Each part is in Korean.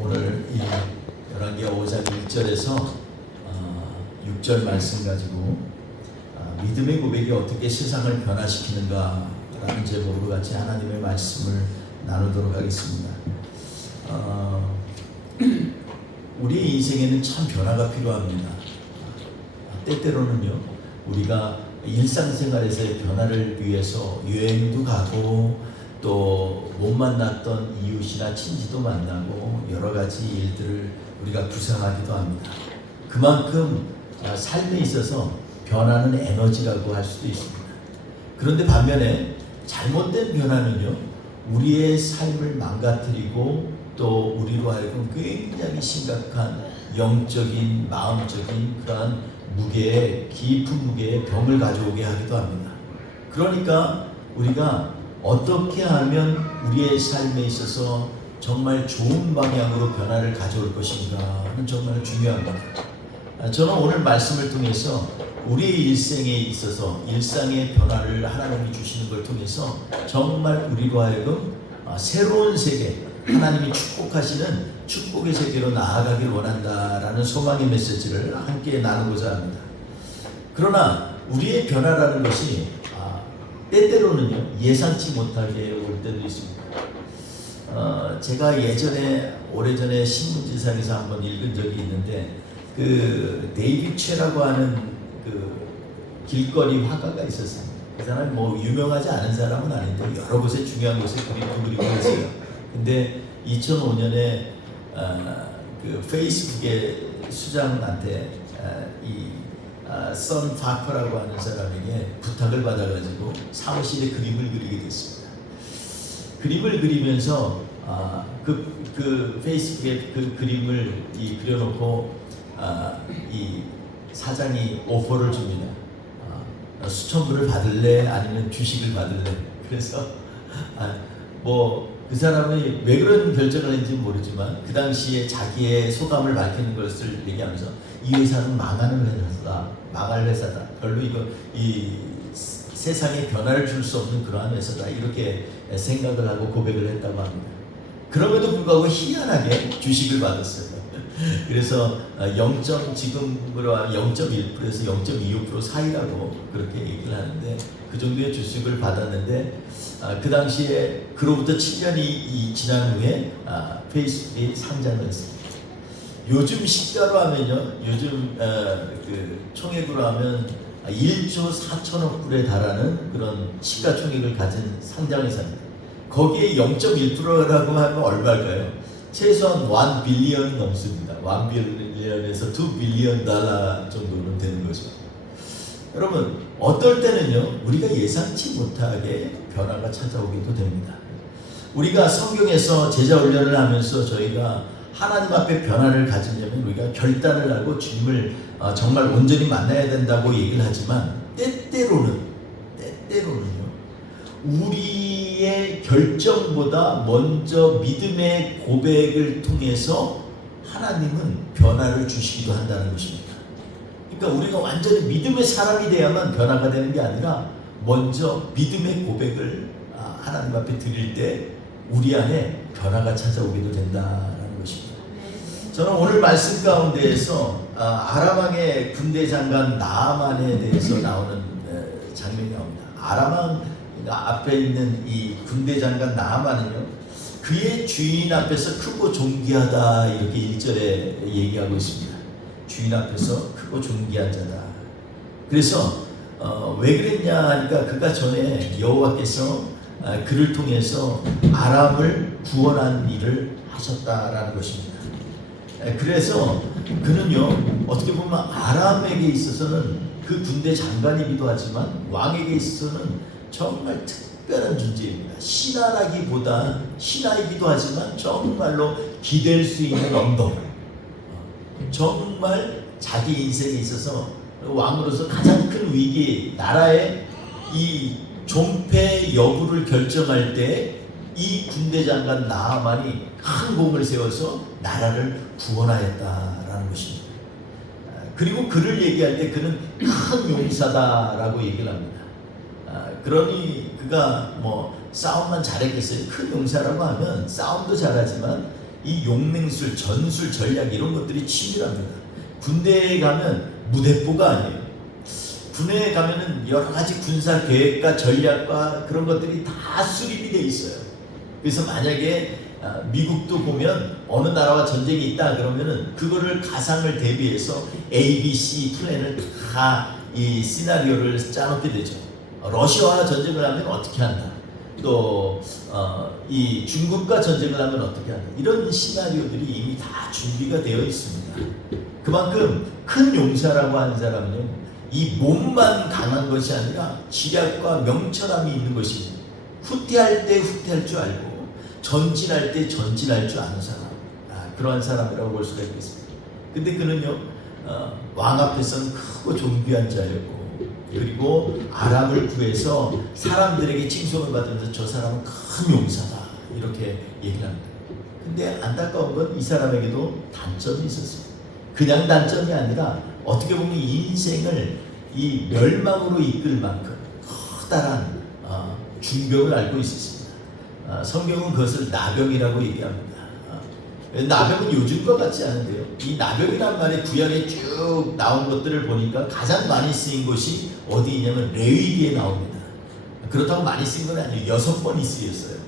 오늘 이 열왕기하 5장 1절에서 6절 말씀 가지고 믿음의 고백이 어떻게 세상을 변화시키는가라는 제목으로 같이 하나님의 말씀을 나누도록 하겠습니다. 우리의 인생에는 참 변화가 필요합니다. 때때로는요, 우리가 일상생활에서의 변화를 위해서 여행도 가고 또 못 만났던 이웃이나 친지도 만나고 여러 가지 일들을 우리가 구상하기도 합니다. 그만큼 삶에 있어서 변화는 에너지라고 할 수도 있습니다. 그런데 반면에 잘못된 변화는요, 우리의 삶을 망가뜨리고 또 우리로 하여금 굉장히 심각한 영적인, 마음적인 그러한 무게의, 깊은 무게의 병을 가져오게 하기도 합니다. 그러니까 우리가 어떻게 하면 우리의 삶에 있어서 정말 좋은 방향으로 변화를 가져올 것인가는 정말 중요합니다. 저는 오늘 말씀을 통해서 우리의 일생에 있어서 일상의 변화를 하나님이 주시는 걸 통해서 정말 우리로 하여금 새로운 세계, 하나님이 축복하시는 축복의 세계로 나아가길 원한다라는 소망의 메시지를 함께 나누고자 합니다. 그러나 우리의 변화라는 것이 때때로는요, 예상치 못하게 올 때도 있습니다. 제가 예전에, 오래전에 신문지상에서 한번 읽은 적이 있는데, 그 데이빗 최라고 하는 그 길거리 화가가 있었어요. 그 사람이 뭐 유명하지 않은 사람은 아닌데 여러 곳에 중요한 곳에 그림도 그리고 있어요. 근데 2005년에 그 페이스북의 수장한테 선 파커라고 하는 사람에게 부탁을 받아가지고 사무실에 그림을 그리게 됐습니다. 그림을 그리면서 그 페이스북에 그 그림을 그려놓고 이 사장이 오퍼를 줍니다. 수천불을 받을래? 아니면 주식을 받을래? 그래서 뭐 그 사람이 왜 그런 결정을 했는지 모르지만 그 당시에 자기의 소감을 밝히는 것을 얘기하면서 이 회사는 망하는 회사다, 망할 회사다, 별로 이 세상에 변화를 줄 수 없는 그러한 회사다, 이렇게 생각을 하고 고백을 했다고 합니다. 그럼에도 불구하고 희한하게 주식을 받았어요. 그래서 지금으로 0.1%에서 0.25% 사이라고 그렇게 얘기를 하는데 그 정도의 주식을 받았는데 그 당시에 그로부터 7년이 지난 후에 페이스북이 상장을 했습니다. 요즘 시가로 하면요, 요즘 그 총액으로 하면 1조 4천억 불에 달하는 그런 시가총액을 가진 상장회사입니다. 거기에 0.1%라고 하면 얼마일까요? 최소한 1 빌리언 넘습니다. 1 빌리언에서 2 빌리언 달러 정도는 되는 거죠. 여러분, 어떨 때는요, 우리가 예상치 못하게 변화가 찾아오기도 됩니다. 우리가 성경에서 제자 훈련을 하면서 저희가 하나님 앞에 변화를 가지려면 우리가 결단을 하고 주님을 정말 온전히 만나야 된다고 얘기를 하지만 때때로는요, 우리의 결정보다 먼저 믿음의 고백을 통해서 하나님은 변화를 주시기도 한다는 것입니다. 그러니까 우리가 완전히 믿음의 사람이 돼야만 변화가 되는 게 아니라 먼저 믿음의 고백을 하나님 앞에 드릴 때 우리 안에 변화가 찾아오기도 된다는 것입니다. 저는 오늘 말씀 가운데에서 아람 왕의 군대 장관 나아만에 대해서 나오는 장면이 나옵니다. 아람 왕 앞에 있는 이 군대 장관 나아만은요, 그의 주인 앞에서 크고 존귀하다, 이렇게 1절에 얘기하고 있습니다. 주인 앞에서 크고 존귀한 자다. 그래서 왜 그랬냐 하니까 그가 전에 여호와께서 그를 통해서 아람을 구원한 일을 하셨다라는 것입니다. 그래서 그는요, 어떻게 보면 아람에게 있어서는 그 군대 장관이기도 하지만 왕에게 있어서는 정말 특별한 존재입니다. 신하라기보다 신하이기도 하지만 정말로 기댈 수 있는 언덕, 정말 자기 인생에 있어서 왕으로서 가장 큰 위기, 나라의 이 존폐 여부를 결정할 때 이 군대 장관 나아만이 큰 공을 세워서 나라를 구원하였다라는 것입니다. 그리고 그를 얘기할 때 그는 큰 용사다라고 얘기를 합니다. 그러니 그가 뭐 싸움만 잘했겠어요? 큰 용사라고 하면 싸움도 잘하지만 이 용맹술, 전술, 전략 이런 것들이 치밀합니다. 군대에 가면 무대포가 아니에요. 군대에 가면은 여러 가지 군사 계획과 전략과 그런 것들이 다 수립이 돼 있어요. 그래서 만약에 미국도 보면 어느 나라와 전쟁이 있다 그러면은 그거를 가상을 대비해서 A, B, C 플랜을 다 이 시나리오를 짜놓게 되죠. 러시아와 전쟁을 하면 어떻게 한다. 또 이 중국과 전쟁을 하면 어떻게 한다. 이런 시나리오들이 이미 다 준비가 되어 있습니다. 그만큼 큰 용사라고 하는 사람은요, 이 몸만 강한 것이 아니라 지략과 명철함이 있는 것입니다. 후퇴할 때 후퇴할 줄 알고 전진할 때 전진할 줄 아는 사람, 그러한 사람이라고 볼 수가 있겠습니다. 근데 그는요, 왕 앞에서는 크고 존귀한 자였고, 그리고 아람을 구해서 사람들에게 칭송을 받으면서 저 사람은 큰 용사다 이렇게 얘기를 합니다. 근데 안타까운 건 이 사람에게도 단점이 있었습니다. 그냥 단점이 아니라 어떻게 보면 인생을 이 멸망으로 이끌 만큼 커다란 중병을 앓고 있었습니다. 성경은 그것을 나병이라고 얘기합니다. 나병은 요즘과 같지 않은데요. 이 나병이란 말이 구약에 쭉 나온 것들을 보니까 가장 많이 쓰인 것이 어디 있냐면 레위기에 나옵니다. 그렇다고 많이 쓰인 건 아니에요. 6번이 쓰였어요.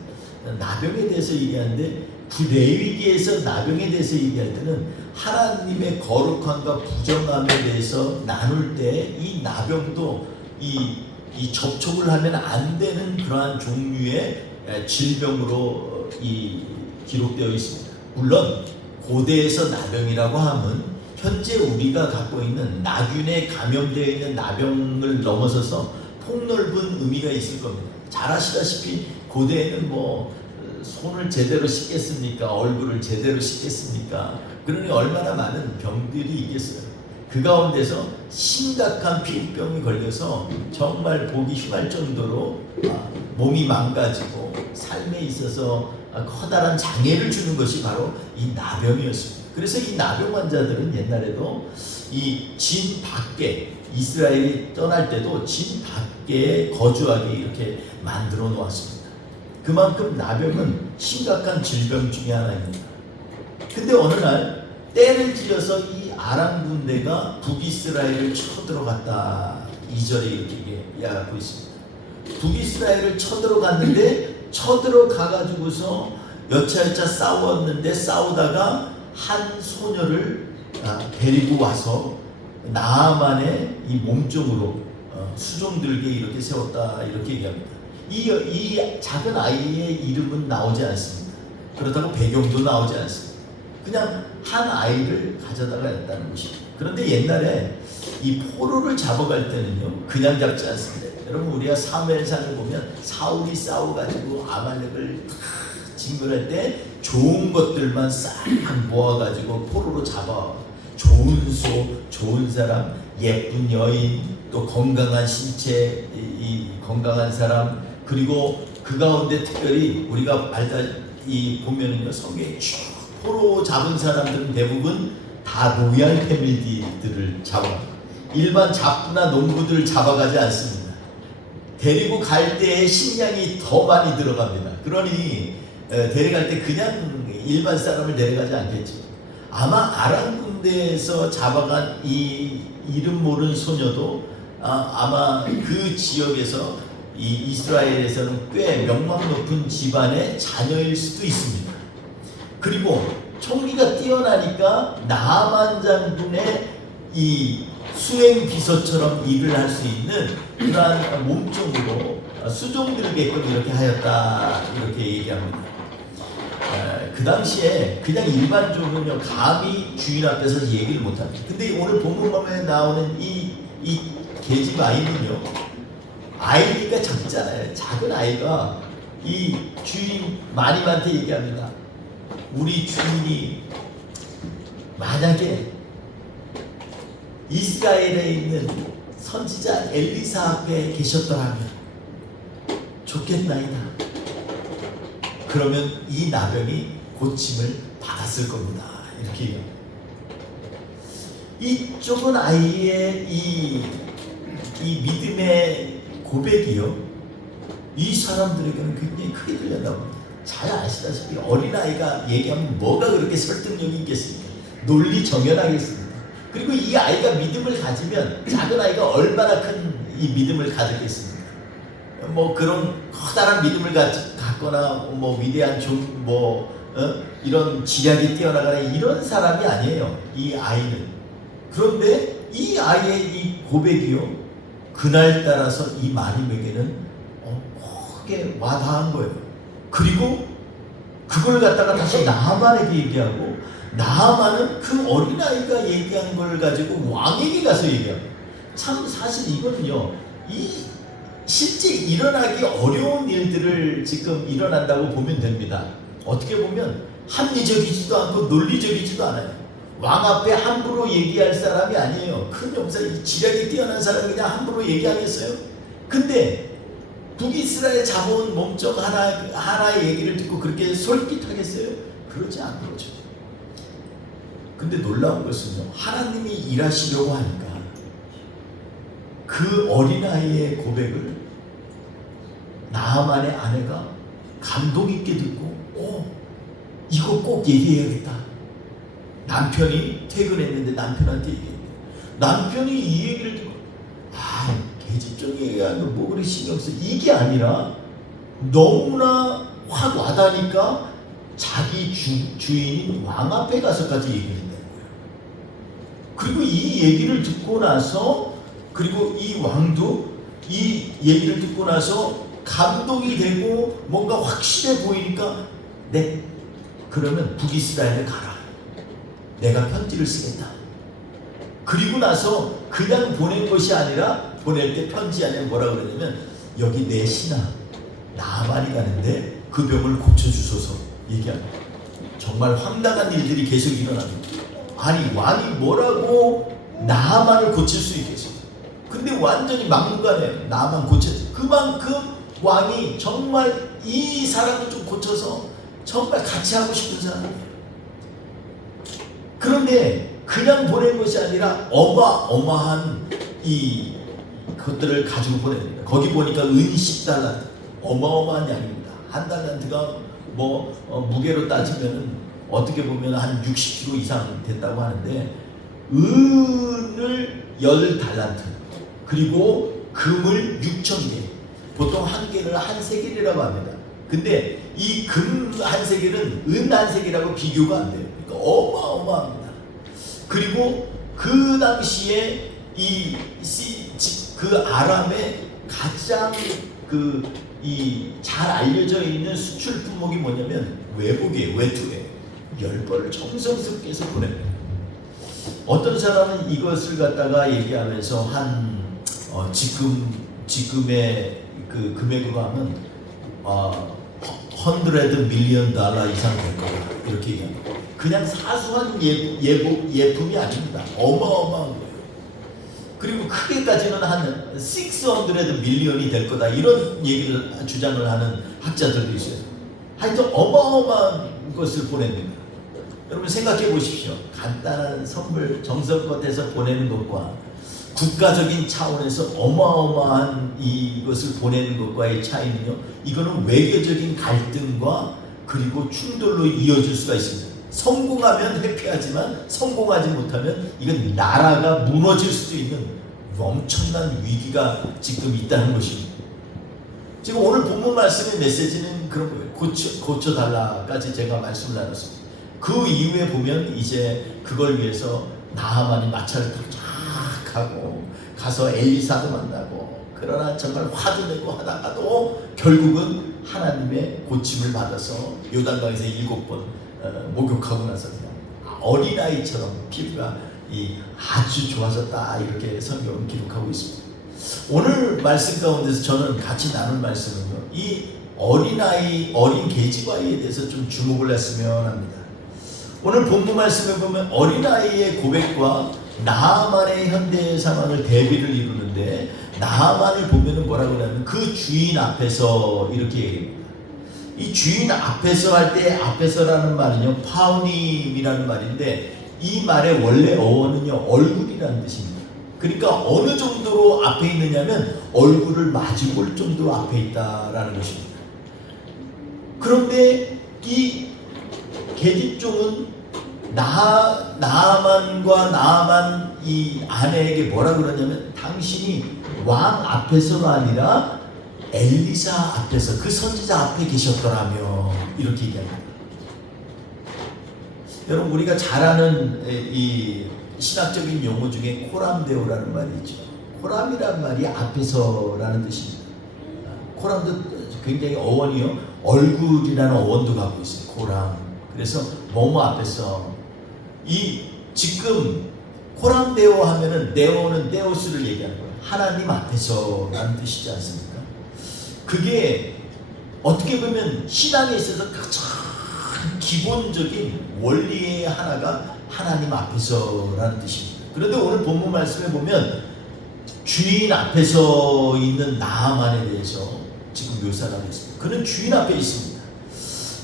나병에 대해서 얘기하는데 그 레위기에서 나병에 대해서 얘기할 때는 하나님의 거룩함과 부정함에 대해서 나눌 때 이 나병도 이 접촉을 하면 안 되는 그러한 종류의 질병으로 기록되어 있습니다. 물론 고대에서 나병이라고 하면 현재 우리가 갖고 있는 나균에 감염되어 있는 나병을 넘어서서 폭넓은 의미가 있을 겁니다. 잘 아시다시피 고대에는 뭐 손을 제대로 씻겠습니까? 얼굴을 제대로 씻겠습니까? 그러니 얼마나 많은 병들이 있겠어요. 그 가운데서 심각한 피부병이 걸려서 정말 보기 흉할 정도로 몸이 망가지고 삶에 있어서 커다란 장애를 주는 것이 바로 이 나병이었습니다. 그래서 이 나병 환자들은 옛날에도 이 진 밖에, 이스라엘이 떠날 때도 진 밖에 거주하게 이렇게 만들어 놓았습니다. 그만큼 나병은 심각한 질병 중에 하나입니다. 근데 어느 날 때를 지어서 이 아람 군대가 북이스라엘을 쳐들어갔다. 2절에 이렇게 이야기하고 있습니다. 북이스라엘을 쳐들어갔는데 쳐들어가가지고서 여차여차 싸웠는데 싸우다가 한 소녀를 데리고 와서 나아만의 이 몸종으로 수종들게 이렇게 세웠다 이렇게 얘기합니다. 이 작은 아이의 이름은 나오지 않습니다. 그렇다고 배경도 나오지 않습니다. 그냥 한 아이를 가져다가 했다는 것입니다. 그런데 옛날에 이 포로를 잡아갈 때는요, 그냥 잡지 않습니다. 여러분, 우리가 사무엘상을 보면 사울이 싸워가지고 아말렉을 다 징벌할 때 좋은 것들만 싹 모아가지고 포로로 잡아. 좋은 소, 좋은 사람, 예쁜 여인, 또 건강한 신체, 이 건강한 사람, 그리고 그 가운데 특별히 우리가 보면은요, 성경에 쭉 포로 잡은 사람들은 대부분 다 로얄 패밀리들을 일반 잡부나 농부들을 잡아가지 않습니다. 데리고 갈 때의 식량이 더 많이 들어갑니다. 그러니 데려갈 때 그냥 일반 사람을 데려가지 않겠죠. 아마 아람 군대에서 잡아간 이 이름 모르는 소녀도 아마 그 지역에서 이 이스라엘에서는 꽤 명망 높은 집안의 자녀일 수도 있습니다. 그리고 총기가 뛰어나니까 나아만 장군의 이 수행 비서처럼 일을 할 수 있는 그러한 몸종으로 수종들게끔 이렇게 하였다 이렇게 얘기합니다. 그 당시에 그냥 일반적으로는 감히 주인 앞에서 얘기를 못합니다. 근데 오늘 본문에 나오는 이 계집 아이는요, 아이니까 작잖아요. 작은 아이가 이 주인 마님한테 얘기합니다. 우리 주인이 만약에 이스라엘에 있는 선지자 엘리사 앞에 계셨더라면 좋겠나이다. 그러면 이 나병이 고침을 받았을 겁니다. 이렇게 얘기합니다. 이 좁은 아이의 이 믿음의 고백이요, 이 사람들에게는 굉장히 크게 들렸나 봅니다. 잘 아시다시피 어린아이가 얘기하면 뭐가 그렇게 설득력이 있겠습니까? 논리 정연하겠습니다. 그리고 이 아이가 믿음을 가지면 작은 아이가 얼마나 큰 이 믿음을 가졌겠습니까? 뭐 그런 커다란 믿음을 갖거나 뭐 위대한 이런 지략이 뛰어나가는 이런 사람이 아니에요, 이 아이는. 그런데 이 아이의 이 고백이요, 그날따라서 이 마림에게는 크게 와닿은 거예요. 그리고 그걸 갖다가 다시 나하만에게 얘기하고, 나하만은 그 어린아이가 얘기한 걸 가지고 왕에게 가서 얘기하고. 참 사실 이거는요, 이 실제 일어나기 어려운 일들을 지금 일어난다고 보면 됩니다. 어떻게 보면 합리적이지도 않고 논리적이지도 않아요. 왕 앞에 함부로 얘기할 사람이 아니에요. 큰 용사, 지략이 뛰어난 사람이 그냥 함부로 얘기하겠어요? 근데 북이스라엘 잡아온 몸종 하나의 얘기를 듣고 그렇게 솔깃하겠어요? 그러지 않죠. 근데 놀라운 것은요, 하나님이 일하시려고 하니까 그 어린아이의 고백을 나하만의 아내가 감동 있게 듣고, 이거 꼭 얘기해야겠다. 남편이 퇴근했는데 남편한테 얘기했는데, 남편이 이 얘기를 듣고, 계집종 얘기하는 거 뭐 그리 신경 써. 이게 아니라 너무나 확 와닿으니까 자기 주인인 왕 앞에 가서까지 얘기를 했다는 거예요. 그리고 이 얘기를 듣고 나서, 그리고 이 왕도 이 얘기를 듣고 나서 감동이 되고 뭔가 확실해 보이니까, 네, 그러면 북이스라엘에 가라. 내가 편지를 쓰겠다. 그리고 나서 그냥 보낸 것이 아니라, 보낼 때 편지 안에 뭐라 그러냐면, 여기 내 신하 나하만이 가는데 그 병을 고쳐주소서 얘기합니다. 정말 황당한 일들이 계속 일어납니다. 아니, 왕이 뭐라고 나하만을 고칠 수 있겠어요? 근데 완전히 막무가내요. 나하만 고쳐서. 그만큼 왕이 정말 이 사람을 좀 고쳐서 정말 같이 하고 싶은 사람이에요. 그런데 그냥 보낸 것이 아니라 어마어마한 이 것들을 가지고 보냅니다. 거기 보니까 은 10달란트, 어마어마한 양입니다. 한 달란트가 무게로 따지면 어떻게 보면 한 60kg 이상 됐다고 하는데, 은을 10달란트, 그리고 금을 6,000개, 보통 한 개를 한 세겔이라고 합니다. 근데 이 금 한 세겔은 은 한 세겔하고 비교가 안 돼요. 그러니까 어마어마합니다. 그리고 그 당시에 그 아람의 가장 잘 알려져 있는 수출 품목이 뭐냐면 외복이에요. 외투예요. 10벌을 정성스럽게 해서 보냅니다. 어떤 사람은 이것을 갖다가 얘기하면서 지금의 그 금액으로 하면 $100 million 이상 될 거다, 이렇게 얘기합니다. 그냥 사소한 예품이 아닙니다. 어마어마한 거예요. 그리고 크게까지는 한 $600 million이 될 거다, 이런 얘기를 주장을 하는 학자들도 있어요. 하여튼 어마어마한 것을 보냅니다. 여러분 생각해 보십시오. 간단한 선물 정성껏 해서 보내는 것과 국가적인 차원에서 어마어마한 이것을 보내는 것과의 차이는요, 이거는 외교적인 갈등과 그리고 충돌로 이어질 수가 있습니다. 성공하면 회피하지만 성공하지 못하면 이건 나라가 무너질 수도 있는 엄청난 위기가 지금 있다는 것입니다. 지금 오늘 본문 말씀의 메시지는 그런 거예요. 고쳐달라까지 제가 말씀을 나눴습니다. 그 이후에 보면 이제 그걸 위해서 나하만이 마차를 타고 쫙 가고 가서 엘리사도 만나고, 그러나 정말 화도 내고 하다가도 결국은 하나님의 고침을 받아서 요단강에서 7번 목욕하고 나서 어린아이처럼 피부가 아주 좋아졌다, 이렇게 성경은 기록하고 있습니다. 오늘 말씀 가운데서 저는 같이 나눌 말씀은요, 이 어린 계집아이에 대해서 좀 주목을 했으면 합니다. 오늘 본문 말씀에 보면 어린아이의 고백과 나하만의 현대 상황을 대비를 이루는데, 나하만을 보면은 뭐라고 하냐면 그 주인 앞에서 이렇게 얘기합니다. 이 주인 앞에서 할 때, 앞에서라는 말은요, 파우님이라는 말인데, 이 말의 원래 어원은요, 얼굴이라는 뜻입니다. 그러니까 어느 정도로 앞에 있느냐면 얼굴을 마주 볼 정도로 앞에 있다라는 것입니다. 그런데 이 계집종은 나아만과 나아만 이 아내에게 뭐라 그러냐면 당신이 왕 앞에서가 아니라 엘리사 앞에서 그 선지자 앞에 계셨더라며 이렇게 얘기합니다. 여러분 우리가 잘 아는 이 신학적인 용어 중에 코람데오라는 말이 있죠. 코람이란 말이 앞에서라는 뜻입니다. 코람도 굉장히 어원이요. 얼굴이라는 어원도 갖고 있어요. 코람. 그래서 뭐뭐 앞에서 이 지금 코람데오 하면은 네오는 데오스를 얘기하는 거예요. 하나님 앞에서라는 뜻이지 않습니까? 그게 어떻게 보면 신앙에 있어서 가장 기본적인 원리의 하나가 하나님 앞에서라는 뜻입니다. 그런데 오늘 본문 말씀에 보면 주인 앞에서 있는 나아만에 대해서 지금 묘사를 하고 있습니다. 그는 주인 앞에 있습니다.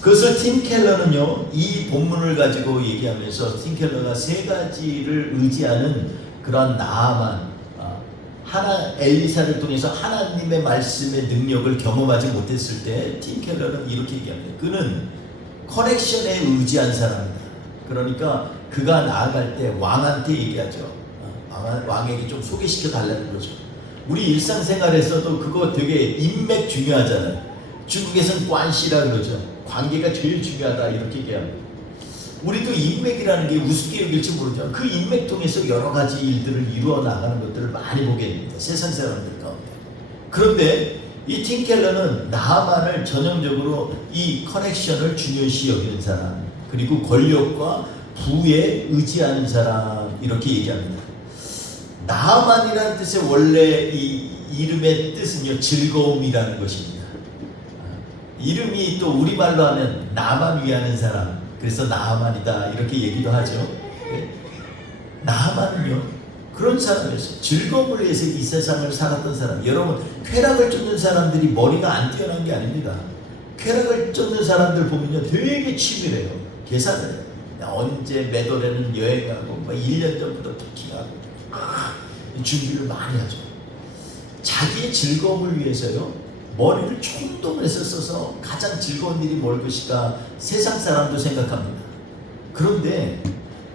그것을 팀 켈러는요, 이 본문을 가지고 얘기하면서 팀 켈러가 세 가지를 의지하는 그런 나아만, 엘리사를 통해서 하나님의 말씀의 능력을 경험하지 못했을 때 팀 켈러는 이렇게 얘기합니다. 그는 커넥션에 의지한 사람이다. 그러니까 그가 나아갈 때 왕한테 얘기하죠. 왕에게 좀 소개시켜 달라는 거죠. 우리 일상생활에서도 그거 되게 인맥 중요하잖아요. 중국에서는 관시라 그러죠. 관계가 제일 중요하다 이렇게 얘기합니다. 우리도 인맥이라는 게 우습게 여길지 모르죠. 그 인맥 통해서 여러 가지 일들을 이루어 나가는 것들을 많이 보게 됩니다. 세상 사람들 가운데. 그런데 이 팀 켈러는 나아만을 전형적으로 이 커넥션을 중요시 여기는 사람, 그리고 권력과 부에 의지하는 사람 이렇게 얘기합니다. 나아만이라는 뜻의 원래 이 이름의 뜻은요, 즐거움이라는 것입니다. 이름이 또 우리말로 하면 나만 위하는 사람, 그래서 나아만이다 이렇게 얘기도 하죠. 나아만은요 그런 사람이었어요. 즐거움을 위해서 이 세상을 살았던 사람. 여러분 쾌락을 쫓는 사람들이 머리가 안 뛰어난 게 아닙니다. 쾌락을 쫓는 사람들 보면요 되게 치밀해요. 계산을 해요. 언제 몇 월에는 여행하고 1년 전부터 부킹하고 준비를 많이 하죠. 자기의 즐거움을 위해서요 머리를 총동을 해서 써서 가장 즐거운 일이 뭘 것일까 세상 사람도 생각합니다. 그런데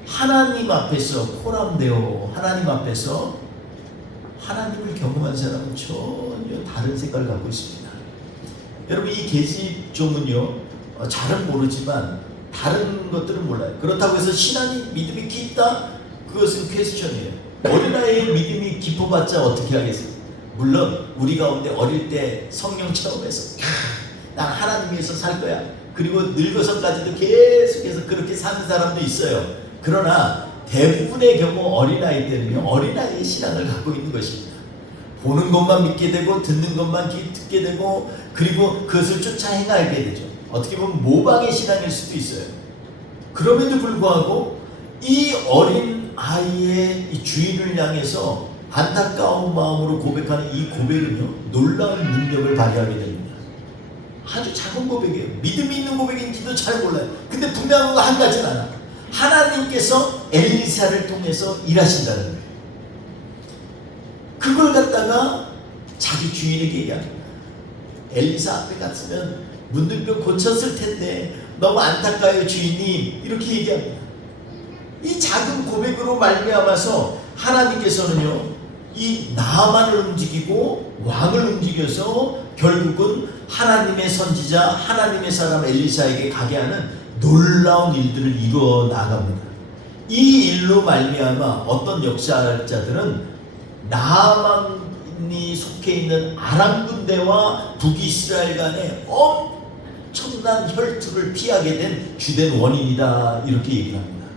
하나님 앞에서 코람데오 하나님 앞에서 하나님을 경험한 사람은 전혀 다른 생각을 갖고 있습니다. 여러분 이 계집종은요 잘은 모르지만 다른 것들은 몰라요. 그렇다고 해서 신앙이 믿음이 깊다? 그것은 퀘스천이에요. 어린아이의 믿음이 깊어봤자 어떻게 하겠어요? 물론 우리 가운데 어릴 때 성령 체험해서 난 하나님 위해서 살 거야. 그리고 늙어서까지도 계속해서 그렇게 사는 사람도 있어요. 그러나 대부분의 경우 어린아이 때는요 어린아이의 신앙을 갖고 있는 것입니다. 보는 것만 믿게 되고 듣는 것만 듣게 되고 그리고 그것을 쫓아 행하게 되죠. 어떻게 보면 모방의 신앙일 수도 있어요. 그럼에도 불구하고 이 어린 아이의 이 주인을 향해서 안타까운 마음으로 고백하는 이 고백은요 놀라운 능력을 발휘하게 됩니다. 아주 작은 고백이에요. 믿음이 있는 고백인지도 잘 몰라요. 근데 분명한 거 한 가지는 알아. 하나님께서 엘리사를 통해서 일하신다는 거예요. 그걸 갖다가 자기 주인에게 얘기합니다. 엘리사 앞에 갔으면 문둥병 고쳤을 텐데 너무 안타까워요 주인님 이렇게 얘기합니다. 이 작은 고백으로 말미암아서 하나님께서는요 이 나아만을 움직이고 왕을 움직여서 결국은 하나님의 선지자 하나님의 사람 엘리사에게 가게 하는 놀라운 일들을 이루어 나갑니다. 이 일로 말미암아 어떤 역사자들은 나아만이 속해 있는 아람 군대와 북이스라엘 간의 엄청난 혈투를 피하게 된 주된 원인이다 이렇게 얘기를 합니다.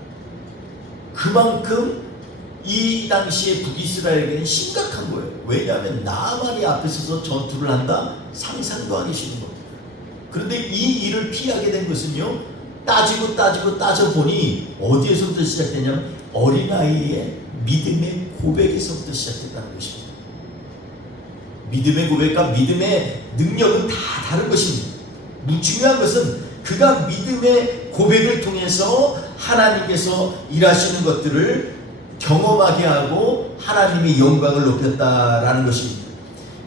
그만큼 이 당시에 북이스라엘에게는 심각한 거예요. 왜냐하면 나아만이 앞에 서서 전투를 한다? 상상도 하기 싫은 겁니다. 그런데 이 일을 피하게 된 것은요 따져보니 어디에서부터 시작되냐면 어린아이의 믿음의 고백에서부터 시작됐다는 것입니다. 믿음의 고백과 믿음의 능력은 다 다른 것입니다. 중요한 것은 그가 믿음의 고백을 통해서 하나님께서 일하시는 것들을 경험하게 하고 하나님의 영광을 높였다라는 것입니다.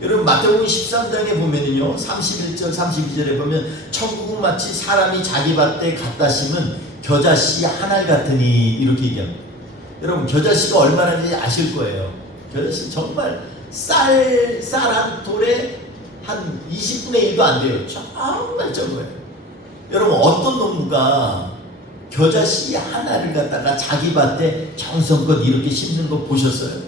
여러분 마태복음 13장에 보면은요 31절 32절에 보면 천국은 마치 사람이 자기 밭에 갖다 심은 겨자씨 하나 같으니 이렇게 얘기합니다. 여러분 겨자씨가 얼마나인지 아실 거예요. 겨자씨 정말 쌀 한 돌에 한 20분의 1도 안 돼요. 정말 적어요. 여러분 어떤 농부가 겨자씨 하나를 갖다가 자기 밭에 정성껏 이렇게 심는 거 보셨어요?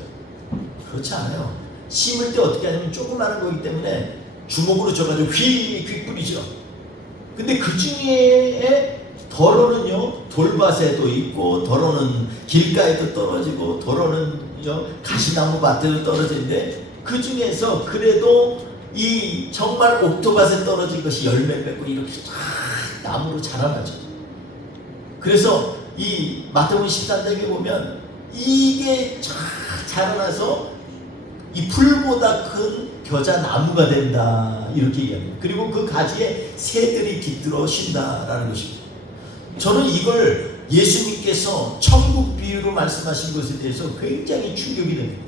그렇지 않아요. 심을 때 어떻게 하냐면 조그마한 거기 때문에 주먹으로 져가지고 휙휙 뿌리죠. 근데 그 중에 덜어는요 돌밭에도 있고 덜어는 길가에도 떨어지고 덜어는 가시나무 밭에도 떨어지는데 그 중에서 그래도 이 정말 옥토밭에 떨어진 것이 열매 맺고 이렇게 쫙 나무로 자라나죠. 그래서 이 마태복음 13장에 보면 이게 쫙 자라나서 이 풀보다 큰 겨자 나무가 된다 이렇게 얘기합니다. 그리고 그 가지에 새들이 깃들어 쉰다라는 것입니다. 저는 이걸 예수님께서 천국 비유로 말씀하신 것에 대해서 굉장히 충격이 됩니다.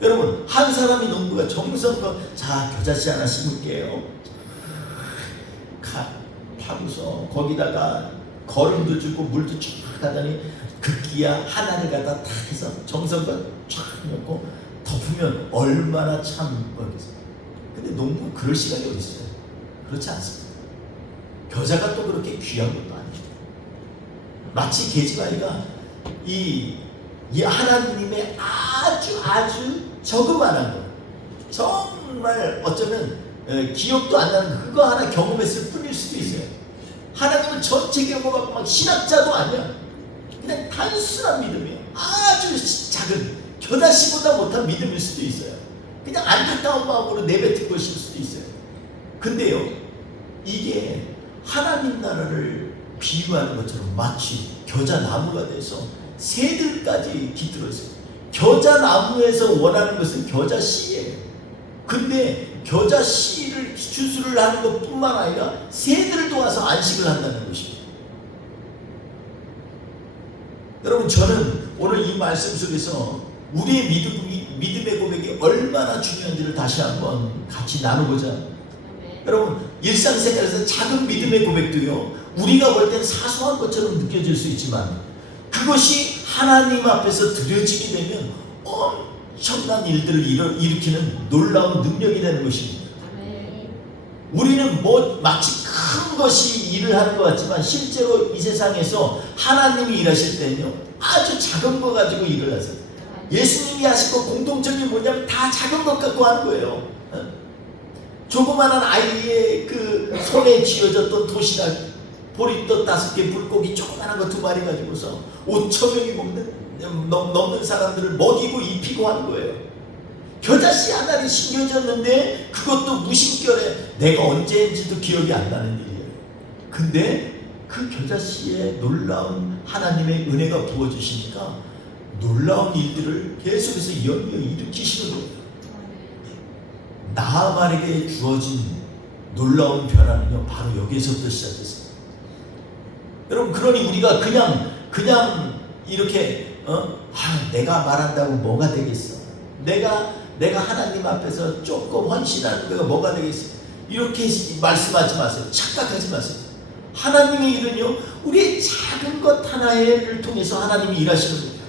여러분 한 사람이 농부가 정성껏 자 겨자씨 하나 심을게요. 파고서 거기다가 거름도 주고 물도 쫙 하더니 급기야 하나를 갖다 탁 해서 정성껏 쫙 넣고 덮으면 얼마나 참 멋있어요. 근데 농부는 그럴 시간이 어디 있어요? 그렇지 않습니다. 겨자가 또 그렇게 귀한 것도 아니에요. 마치 계집아이가 이 하나님의 아주 저그만한 거, 정말 어쩌면 기억도 안 나는 그거 하나 경험했을 뿐일 수도 있어요. 하나님은 전체 경험하고 막 신학자도 아니야. 그냥 단순한 믿음이에요. 아주 작은 겨자씨보다 못한 믿음일 수도 있어요. 그냥 안타까운 마음으로 내뱉은 것일 수도 있어요. 근데요 이게 하나님 나라를 비유하는 것처럼 마치 겨자나무가 돼서 새들까지 깃들어 있어요. 겨자나무에서 원하는 것은 겨자씨예요. 근데 겨자씨를 추수를 하는 것뿐만 아니라 새들도 와서 안식을 한다는 것입니다. 여러분 저는 오늘 이 말씀 속에서 우리의 믿음의 고백이 얼마나 중요한지를 다시 한번 같이 나누고자 합니다. 여러분 일상생활에서 작은 믿음의 고백도요 우리가 볼 때는 사소한 것처럼 느껴질 수 있지만 그것이 하나님 앞에서 드려지게 되면 엄청난 일들을 일으키는 놀라운 능력이 되는 것입니다. 우리는 마치 큰 것이 일을 하는 것 같지만 실제로 이 세상에서 하나님이 일하실 때는요 아주 작은 거 가지고 일을 하세요. 예수님이 하신 거 공통점이 뭐냐면 다 작은 것 갖고 하는 거예요. 조그마한 아이의 그 손에 쥐어졌던 도시락 보리떡 5개 물고기 조그마한 거 2마리 가지고서 5,000명이 넘는 사람들을 먹이고 입히고 하는 거예요. 겨자씨 하나를 심겨졌는데 그것도 무심결에 내가 언제인지도 기억이 안 나는 일이에요. 근데 그 겨자씨에 놀라운 하나님의 은혜가 부어주시니까 놀라운 일들을 계속해서 연이어 일으키시는 거예요. 나아만에게 주어진 놀라운 변화는요 바로 여기서부터 시작했어요. 여러분 그러니 우리가 그냥 이렇게 내가 말한다고 뭐가 되겠어? 내가 하나님 앞에서 조금 헌신하는 거가 뭐가 되겠어? 이렇게 말씀하지 마세요. 착각하지 마세요. 하나님의 일은요 우리의 작은 것 하나를 통해서 하나님이 일하시는 거예요.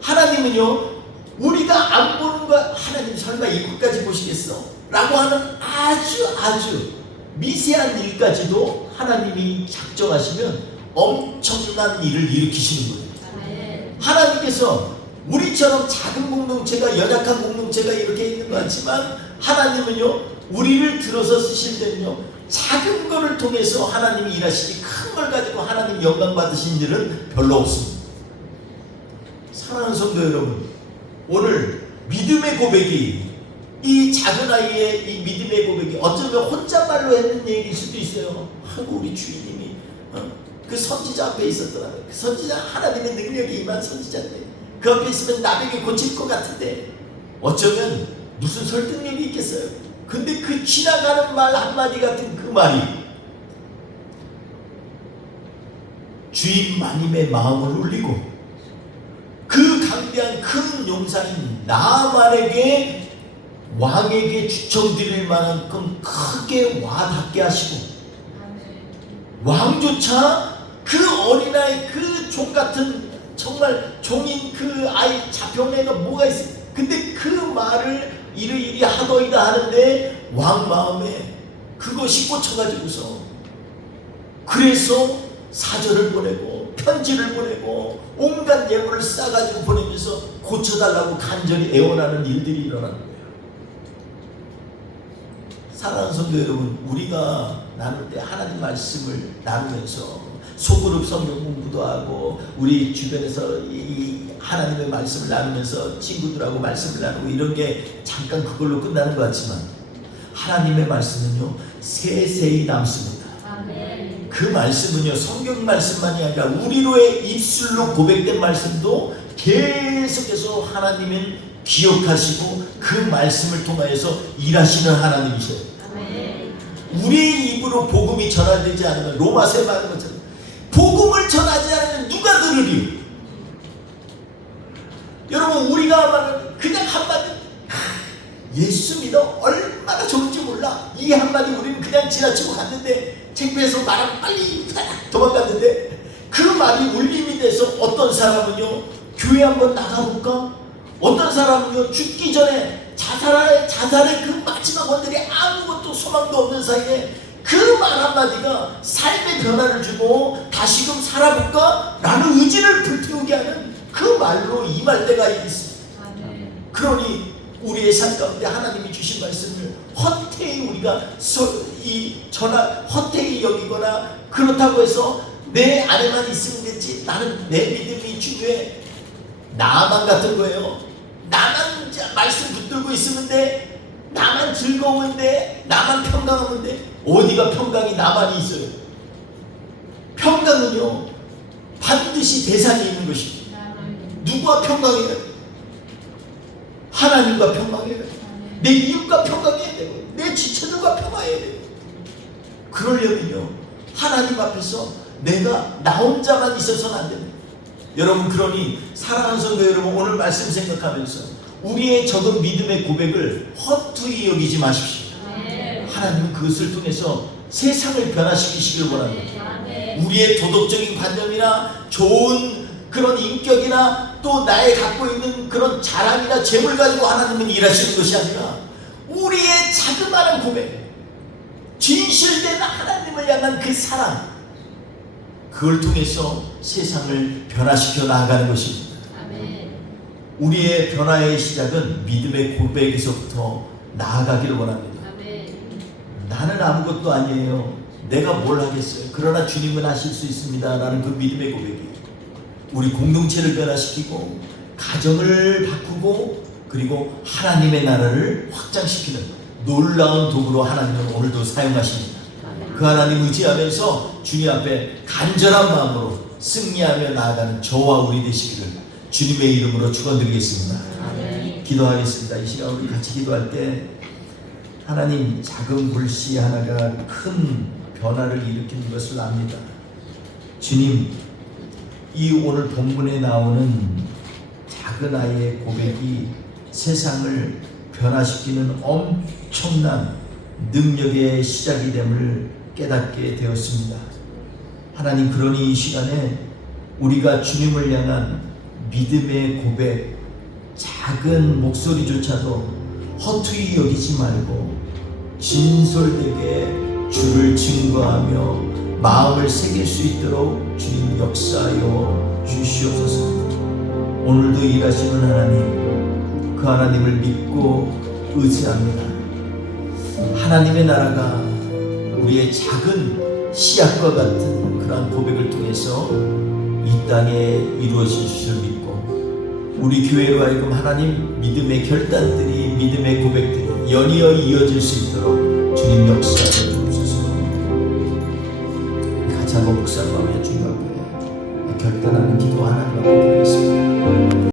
하나님은요 우리가 안 보는 거 하나님 설마 이것까지 보시겠어? 라고 하는 아주 미세한 일까지도 하나님이 작정하시면 엄청난 일을 일으키시는 거예요. 하나님께서 우리처럼 작은 공동체가 연약한 공동체가 이렇게 있는 것 같지만 하나님은요 우리를 들어서 쓰실 때는요 작은 거를 통해서 하나님이 일하시지 큰 걸 가지고 하나님 영광 받으신 일은 별로 없습니다. 사랑하는 성도 여러분, 오늘 믿음의 고백이 이 작은 아이의 이 믿음의 고백이 어쩌면 혼잣말로 했는 얘기일 수도 있어요. 하고 우리 주인님이 그 선지자 앞에 있었더라고요. 그 선지자 하나님의 능력이 임한 선지자인데 그 앞에 있으면 나에게 고칠 것 같은데 어쩌면 무슨 설득력이 있겠어요. 근데 그 지나가는 말 한마디 같은 그 말이 주인 마님의 마음을 울리고 그 강대한 큰 용사인 나아만에게 왕에게 추천드릴 만큼 크게 와닿게 하시고, 왕조차 그 어린아이, 그 종 같은 정말 종인 그 아이 자평내가 뭐가 있어. 근데 그 말을 이리이리 하더이다 하는데 왕 마음에 그것이 꽂혀가지고서, 그래서 사절을 보내고 편지를 보내고 온갖 예물을 싸가지고 보내면서 고쳐달라고 간절히 애원하는 일들이 일어나는 거예요. 사랑하는 성도 여러분, 우리가 나눌 때 하나님 말씀을 나누면서 소그룹 성경 공부도 하고 우리 주변에서 이 하나님의 말씀을 나누면서 친구들하고 말씀을 나누고 이런 게 잠깐 그걸로 끝나는 것 같지만, 하나님의 말씀은요 세세히 남습니다. 아멘. 그 말씀은요 성경 말씀만이 아니라 우리로의 입술로 고백된 말씀도 계속해서 하나님은 기억하시고 그 말씀을 통하여서 일하시는 하나님이셔요. 아멘. 우리의 입으로 복음이 전하되지 않으면, 로마서에 말한 것처럼 복음을 전하지 않으면 누가 들으리요? 여러분, 우리가 말하는 그냥 한마디 예수 믿어 얼마나 좋은지 몰라, 이 한마디 우리는 그냥 지나치고 갔는데, 책배에서 말하면 빨리 도망갔는데, 그 말이 울림이 돼서 어떤 사람은요 교회 한번 나가볼까? 어떤 사람은요 죽기 전에 자살의 그 마지막 원들이 아무것도 소망도 없는 사이에 그 말 한마디가 삶의 변화를 주고 다시금 살아볼까? 라는 의지를 불태우게 하는 그 말로 임할 때가 있습니다. 그러니 우리의 삶 가운데 하나님이 주신 말씀을 헛되이 우리가 헛되이 여기거나, 그렇다고 해서 내 안에만 있으면 됐지, 나는 내 믿음이 중요해, 나만 같은 거예요. 나만 말씀 붙들고 있으면 돼, 나만 즐거우면 돼, 나만 평강하면 돼. 어디가 평강이 나만이 있어요? 평강은요 반드시 대상이 있는 것입니다. 누구와 평강해요? 하나님과 평강해요. 내 이웃과 평강해야 되고, 내 지체들과 평화해야 돼요. 그러려면요 하나님 앞에서 내가 나 혼자만 있어서는 안 됩니다. 여러분, 그러니 사랑하는 성도 여러분, 오늘 말씀 생각하면서 우리의 적은 믿음의 고백을 헛되이 여기지 마십시오. 하나님은 그것을 통해서 세상을 변화시키시길 원합니다. 우리의 도덕적인 관념이나 좋은 그런 인격이나 또 나의 갖고 있는 그런 자랑이나 재물 가지고 하나님은 일하시는 것이 아니라, 우리의 자그마한 고백, 진실된 하나님을 향한 그 사랑, 그걸 통해서 세상을 변화시켜 나아가는 것입니다. 우리의 변화의 시작은 믿음의 고백에서부터 나아가기를 원합니다. 나는 아무것도 아니에요, 내가 뭘 하겠어요, 그러나 주님은 하실 수 있습니다 라는 그 믿음의 고백이 우리 공동체를 변화시키고 가정을 바꾸고, 그리고 하나님의 나라를 확장시키는 놀라운 도구로 하나님은 오늘도 사용하십니다. 그 하나님 의지하면서 주님 앞에 간절한 마음으로 승리하며 나아가는 저와 우리 되시기를 주님의 이름으로 축원드리겠습니다. 기도하겠습니다. 이 시간 우리 같이 기도할 때 하나님, 작은 불씨 하나가 큰 변화를 일으키는 것을 압니다. 주님, 이 오늘 본문에 나오는 작은 아이의 고백이 세상을 변화시키는 엄청난 능력의 시작이 됨을 깨닫게 되었습니다. 하나님, 그러니 이 시간에 우리가 주님을 향한 믿음의 고백, 작은 목소리조차도 헛되이 여기지 말고 진솔되게 주를 증거하며 마음을 새길 수 있도록 주님 역사하여 주시옵소서. 오늘도 일하시는 하나님, 그 하나님을 믿고 의지합니다. 하나님의 나라가 우리의 작은 씨앗과 같은 그러한 고백을 통해서 이 땅에 이루어질 줄 믿고, 우리 교회로 하여금 하나님 믿음의 결단들이, 믿음의 고백들이 연이어 이어질 수 있도록